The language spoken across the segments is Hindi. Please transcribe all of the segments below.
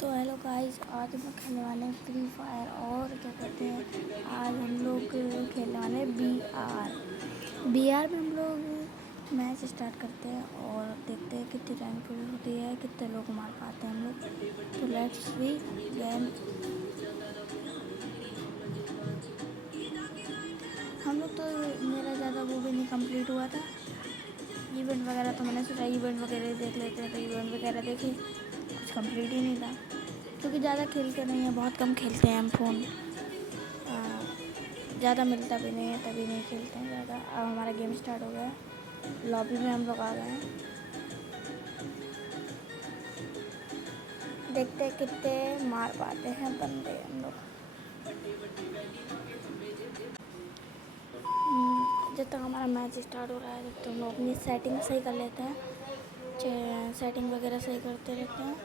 तो हेलो गाइस, आज हम खेलने वाले हैं फ्री फायर। और क्या कहते हैं, आज हम लोग खेलने वाले हैं बी आर में हम लोग मैच स्टार्ट करते हैं और देखते हैं कितनी रैंक पुल होती है, कितने लोग मार पाते हैं हम लोग। तो लेट्स सी गेम। हम लोग तो मेरा ज़्यादा वो भी नहीं कंप्लीट हुआ था इवेंट वगैरह, तो मैंने सोचा इवेंट वगैरह देख लेते हैं। तो इवेंट वगैरह देखे, कुछ कंप्लीट ही नहीं था क्योंकि ज़्यादा खेलते नहीं हैं, बहुत कम खेलते हैं हम फ़ोन। ज़्यादा मिलता भी नहीं है, तभी नहीं खेलते हैं ज़्यादा। अब हमारा गेम स्टार्ट हो गया, लॉबी में हम लोग आ गए हैं। देखते हैं कितने मार पाते हैं बंदे हम लोग। जब तक हमारा मैच स्टार्ट हो रहा है तब तक हम लोग अपनी सेटिंग सही कर लेते हैं, सेटिंग वगैरह सही करते रहते हैं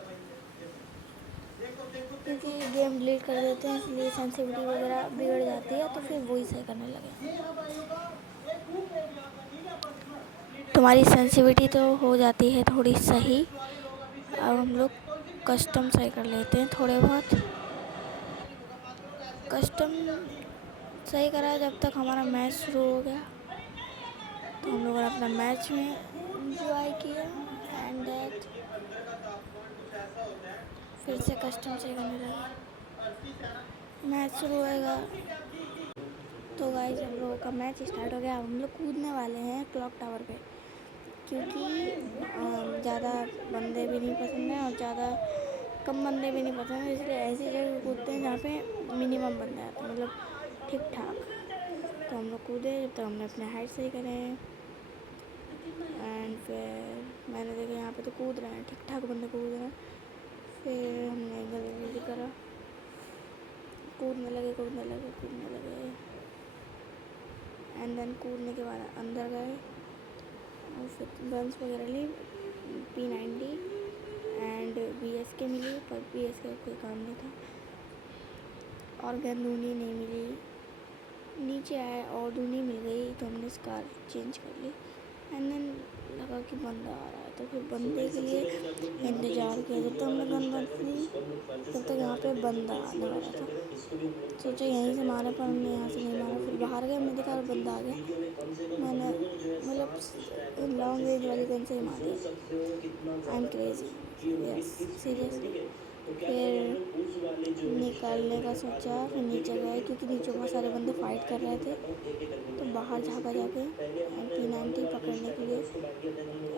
क्योंकि गेम डिलीट कर देते हैं, इसलिए सेंसिटिविटी वगैरह बिगड़ जाती है, तो फिर वही सही करने लगे। तुम्हारी सेंसिटिविटी तो हो जाती है थोड़ी सही। अब हम लोग कस्टम सही कर लेते हैं, थोड़े बहुत कस्टम सही करा जब तक हमारा मैच शुरू हो गया। तो हम लोगों ने अपना मैच में इंजॉय किया एंड दैट फिर से कस्टम सही करने लगे। मैच शुरू होएगा। तो गाइस, हम लोगों का मैच स्टार्ट हो गया। हम लोग कूदने वाले हैं क्लॉक टावर पे क्योंकि ज़्यादा बंदे भी नहीं पसंद हैं और ज़्यादा कम बंदे भी नहीं पसंद हैं, इसलिए ऐसी जगह कूदते हैं जहाँ पे मिनिमम बंदे आते हैं, मतलब ठीक ठाक। तो हम लोग कूदे तो हमने अपने हाइट सही करे एंड फिर मैंने देखा यहाँ पे तो कूद रहे हैं, ठीक ठाक बंदे कूद रहे हैं। फिर हमने जल्दी करा, कूदने लगे एंड देन कूदने के बाद अंदर गए और फिर गन्स वगैरह ली, P90 एंड BSK मिली, पर BSK कोई काम नहीं था और गन दूनी नहीं मिली। नीचे आए और दूनी मिल गई तो हमने स्कार चेंज कर ली एंड देन लगा कि बंदा आ रहा है, तो फिर बंदे के लिए इंतज़ार किया। जब तक हमने गन बंद ली तब तक यहाँ पे बंदा आने वाला था। सोचा यहीं से मारे, पर हमने यहाँ से नहीं मारा। फिर बाहर गए, हमने देखा बंदा आ गया, मैंने मतलब लॉन्ग रेंज वाली गन से ही मार दिया। I am crazy, yes seriously. फिर निकालने का सोचा, फिर नीचे गए क्योंकि नीचे बहुत सारे बंदे फाइट कर रहे थे, तो बाहर झाँका जाके P90 पकड़ने के लिए।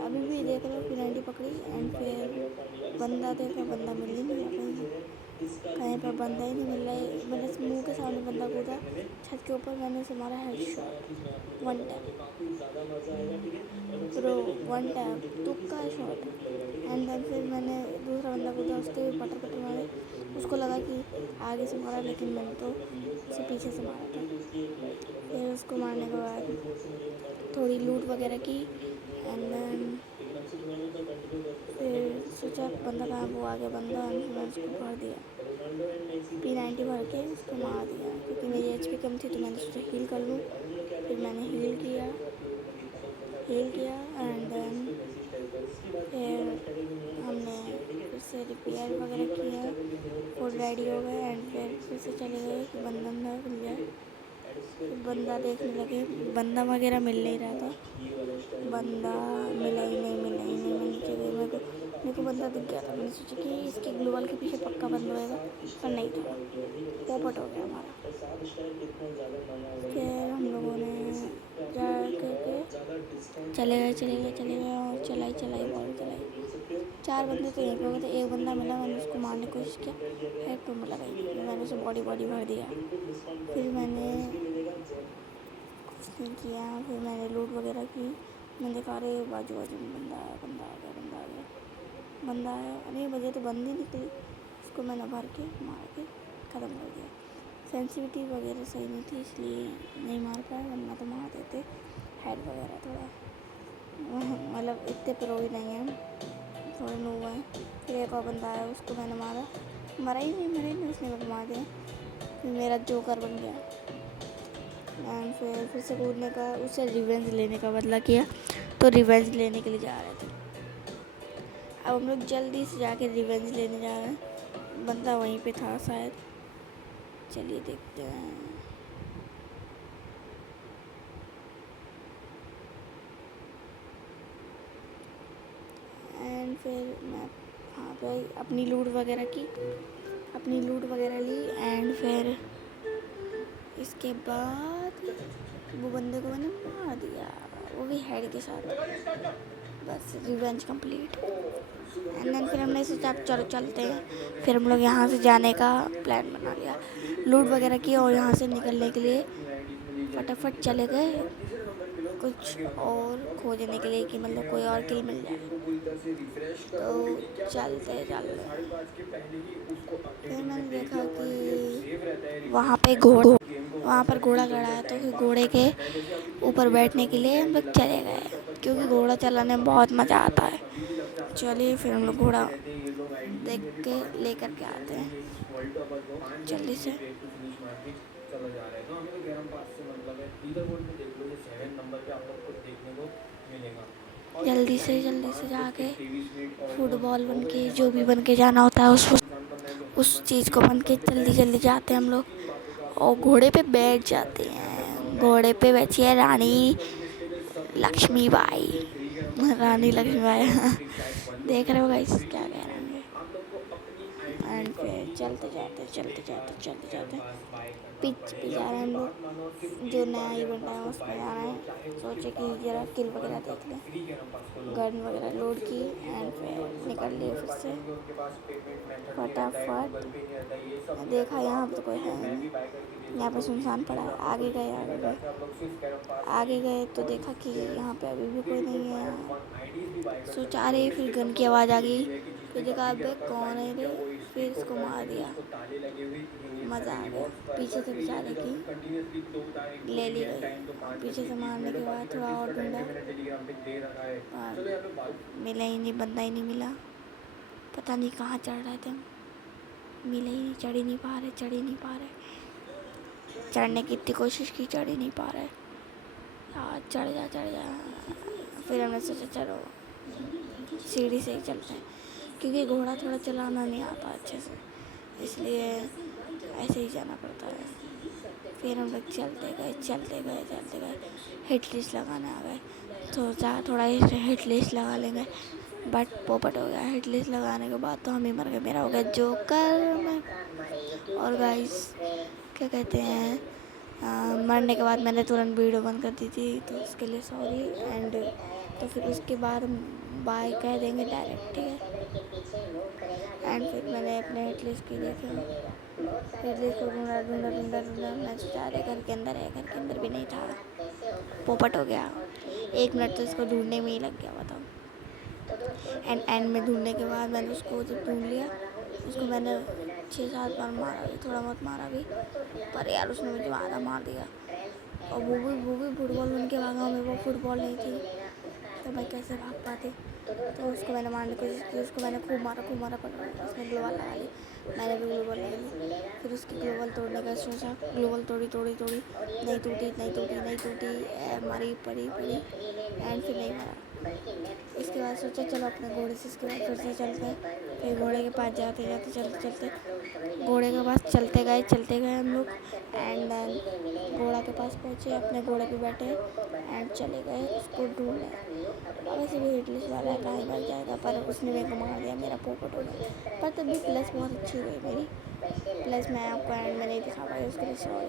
अभी भी देख रहे हो, P90 पकड़ी एंड फिर बंदा देखा, बंदा मिल ही नहीं रहा कहीं पर बंदा ही नहीं मिल रहा है। मैंने मुँह के सामने बंदा कूदा छत के ऊपर, मैंने उसे मारा headshot, one tap pro, one tap तुक्का शॉट एंड देन फिर मैंने दूसरा बंदा कूदा, उसके भी पटर पटर मारे। उसको लगा कि आगे से मारा, लेकिन मैंने तो उसे पीछे से मारा था। फिर उसको मारने के बाद थोड़ी लूट वगैरह की एंड देन फिर सोचा बंदा कहाँ, वो आगे बंदा, मैंने उसको भर दिया, P90 भर के उसको मार दिया क्योंकि मेरी HP कम थी, तो मैंने सोचा हील कर लूँ। फिर मैंने हील किया एंड देन फिर हमने फिर से रिपेयर वगैरह किया, फुल रेडी हो गए एंड फिर से चले गए कि बंदा मिल जाए। फिर बंदा देखने लगे, बंदा वगैरह मिल नहीं रहा था, बंदा मिला ही नहीं। मैं नीचे गई, मेरे को बंदा दिख गया था। मैंने सोचा कि इसके ग्लोबल के पीछे पक्का बंदा होएगा, पर नहीं था, पोपट हो गया हमारा। फिर हम लोगों ने जा करके चले गए और चलाई बॉल चलाई। 4 बंदे तो यहीं पे हो गए थे, एक बंदा मिला, मैंने उसको मारने की कोशिश किया, हेड पे में लगा ही नहीं, मैंने उसे बॉडी भर दिया। फिर मैंने कुछ नहीं किया, फिर मैंने लूट वगैरह की। मैंने देखा अरे बाजू में बंदा आया, अरे मुझे तो बंदी निकली, उसको मैंने भर के मार के ख़त्म कर दिया। सेंसिटिविटी वगैरह सही नहीं थी, इसलिए नहीं मार पाया, वरना तो मार देते। हेड वगैरह थोड़ा मतलब इतने प्रो ही नहीं है, थोड़े नूब हैं। फिर एक और बंदा आया, उसको मैंने मरा ही नहीं, उसने मेरे को मार दिया। फिर मेरा जोकर बन गया एंड फिर से कूदने का, उससे रिवेंज लेने का बदला किया। तो रिवेंज लेने के लिए जा रहे थे। अब हम लोग जल्दी से जाके रिवेंज लेने जा रहे हैं। बंदा वहीं पे था शायद। चलिए देखते हैं। एंड फिर मैं वहाँ पे अपनी लूट वगैरह ली। एंड फिर इसके बाद वो बंदे को मैंने मार दिया, वो भी हेड के साथ। बस रिवेंज कंप्लीट। एंड देन फिर हमने सोचा अब चलो चलते हैं। फिर हम लोग यहाँ से जाने का प्लान बना लिया, लूट वगैरह किया और यहाँ से निकलने के लिए फटाफट चले गए कुछ और खोजने के लिए कि मतलब कोई और किल मिल जाए। तो चलते फिर मैंने देखा कि वहाँ पर घोड़ा खड़ा है, तो फिर घोड़े के ऊपर बैठने के लिए हम लोग चले गए, क्योंकि घोड़ा चलाने में बहुत मज़ा आता है। चलिए फिर हम लोग घोड़ा देख के लेकर के आते हैं जल्दी से। जल्दी से जाके फुटबॉल बन के जो भी बन के जाना होता है उस चीज़ को बन के जल्दी जाते हैं हम लोग और घोड़े पे बैठ जाते हैं। घोड़े पे बैठी है रानी लक्ष्मीबाई देख रहे हो गाइस क्या कह रहे हैं। एंड फिर चलते जाते पिच पे जा रहे हैं हम लोग, जो नया ही बन रहा है उसमें जा रहे हैं। सोचे कि जरा किल वगैरह देख लें, गन वगैरह लोड की। एंड फिर निकल लिए फिर से फटाफट। देखा यहाँ पे तो कोई है नहीं, यहाँ पे सुनसान पड़ा है। आगे गए तो देखा कि यहाँ पे अभी भी कोई नहीं है। सोचा रहे, फिर गन की आवाज़ आ गई, फिर देखा अबे कौन है रे, फिर इसको मार दिया। मज़ा आ गया। पीछे से बेचारे की ले ली गई। पीछे से मारने के बाद थोड़ा और ढूंढा, मिला ही नहीं, बंदा ही नहीं मिला। पता नहीं कहाँ चढ़ रहे थे हम, मिले ही नहीं, चढ़ ही नहीं पा रहे। चढ़ने की इतनी कोशिश की, चढ़ ही नहीं पा रहे। यार चढ़ जा। फिर हमने सोचा चलो सीढ़ी से ही चलते हैं, क्योंकि घोड़ा थोड़ा चलाना नहीं आता अच्छे से, इसलिए ऐसे ही जाना पड़ता है। फिर हम लोग चलते गए। हिट लिस्ट लगाने आ गए, सोचा थोड़ा हिट लिस्ट लगा लेंगे, बट पोपट हो गया। हिट लिस्ट लगाने के बाद तो हम ही मर गए। मेरा हो गया जोकर में। और गाइस क्या कहते हैं, मरने के बाद मैंने तुरंत वीडियो बंद कर दी थी, तो उसके लिए सॉरी। एंड तो फिर उसके बाद बाय कह देंगे डायरेक्ट, ठीक है। एंड फिर मैंने अपने हिट लिस्ट की देखा, हिट लिस्ट को ढूंढा। मैं सोचा घर के अंदर भी नहीं था, पोपट हो गया। 1 मिनट तो इसको ढूंढने में ही लग गया, बताओ। एंड में ढूंढने के बाद मैंने उसको जब ढूंढ लिया, उसको मैंने 6-7 बार मारा भी, थोड़ा बहुत मारा भी, पर यार उसने मुझे आधा मार दिया। और वो भी फुटबॉल बन के भागा, मेरे वो फुटबॉल नहीं थी, तो मैं कैसे भाग पाती। तो उसको मैंने मारने की कोशिश की, उसको मैंने खूब मारा पर उसने ग्लोबल लगा ली, मैंने भी ग्लोबल लगा ली। फिर उसकी ग्लोबल तोड़ने का सोचा, ग्लोबल तोड़ी, नहीं टूटी, मरी पड़ी। एंड फिर नहीं मरा। इसके बाद सोचा चलो अपने घोड़े से इसके बाद फिर से चलते हैं। फिर घोड़े के पास चलते घोड़े के पास चलते गए हम लोग। एंड देन घोड़ा के पास पहुँचे, अपने घोड़े पे बैठे एंड चले गए उसको ढूंढने। वैसे भी हिट लिस्ट वाला है, कहीं मर जाएगा, पर उसने मेरे को मार दिया, मेरा पोपट हो गया। पर तब भी प्लस बहुत अच्छी हुई मेरी। प्लस मैं आपको एंड में नहीं दिखा पाई, उसके लिए सॉरी।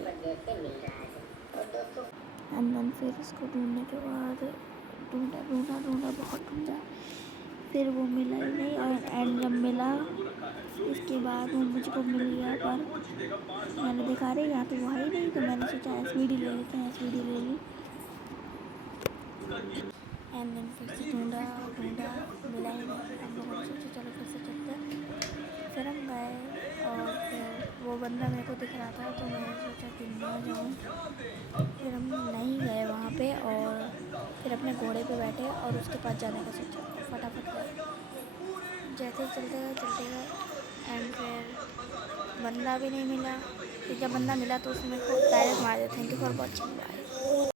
एंड देन फिर उसको ढूंढने के बाद बहुत ढूंढा, फिर वो मिला ही नहीं। और एंड जब मिला उसके बाद वो मुझको मिल गया, पर मैंने देखा रही यहाँ पे वो है ही नहीं, तो मैंने सोचा SVD ले लेते हैं। SVD ले ली। एंड देन फिर से ढूंढा, मिला ही नहीं। हम लोगों ने सोचा चलो फिर से चलते। फिर हम गए और फिर वो बंदा मेरे को दिख रहा था, तो मैंने सोचा कि ना जाऊँ। फिर हम नहीं गए वहाँ पे, और फिर अपने घोड़े पे बैठे और उसके पास जाने का सोचा। फटाफट गए, जैसे चलते गए। एंड फिर बंदा भी नहीं मिला। फिर जब बंदा मिला तो उसने मेरे को डायरेक्ट मार दिया। Thank you for watching, bye.